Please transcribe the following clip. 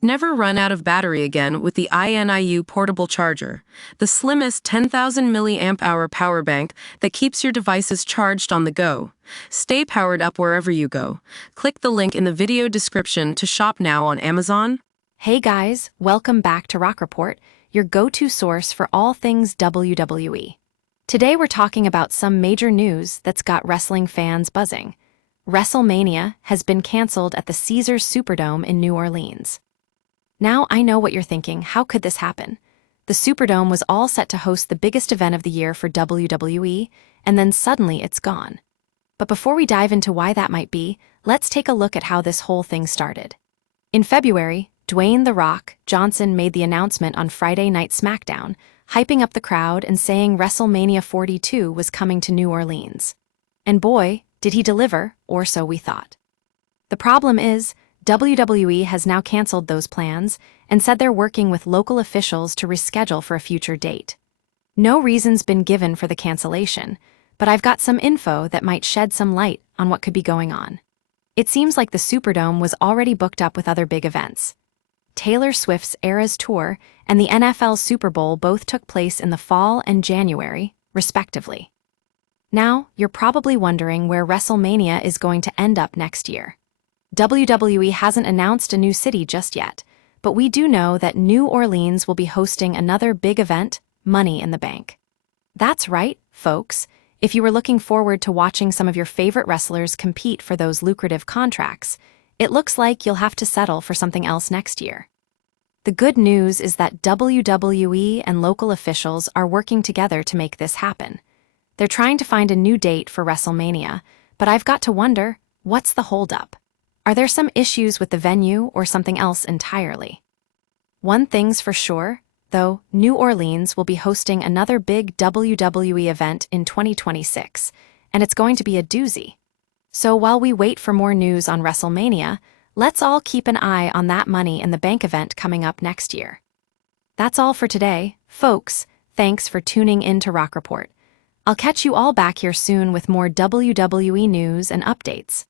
Never run out of battery again with the INIU portable charger, the slimmest 10,000 milliamp hour power bank that keeps your devices charged on the go. Stay powered up wherever you go. Click the link in the video description to shop now on Amazon. Hey guys, welcome back to RockReport, your go-to source for all things WWE. Today we're talking about some major news that's got wrestling fans buzzing. WrestleMania has been canceled at the Caesars Superdome in New Orleans. Now I know what you're thinking, how could this happen? The Superdome was all set to host the biggest event of the year for WWE, and then suddenly it's gone. But before we dive into why that might be, let's take a look at how this whole thing started. In February, Dwayne "The Rock" Johnson made the announcement on Friday Night SmackDown, hyping up the crowd and saying WrestleMania 42 was coming to New Orleans. And boy, did he deliver, or so we thought. The problem is, WWE has now canceled those plans and said they're working with local officials to reschedule for a future date. No reason's been given for the cancellation, but I've got some info that might shed some light on what could be going on. It seems like the Superdome was already booked up with other big events. Taylor Swift's Eras Tour and the NFL Super Bowl both took place in the fall and January, respectively. Now, you're probably wondering where WrestleMania is going to end up next year. WWE hasn't announced a new city just yet, but we do know that New Orleans will be hosting another big event, Money in the Bank. That's right, folks. If you were looking forward to watching some of your favorite wrestlers compete for those lucrative contracts, it looks like you'll have to settle for something else next year. The good news is that WWE and local officials are working together to make this happen. They're trying to find a new date for WrestleMania, but I've got to wonder, what's the holdup? Are there some issues with the venue or something else entirely? One thing's for sure, though, New Orleans will be hosting another big WWE event in 2026, and it's going to be a doozy. So while we wait for more news on WrestleMania, let's all keep an eye on that Money in the Bank event coming up next year. That's all for today, folks. Thanks for tuning in to RockReport. I'll catch you all back here soon with more WWE news and updates.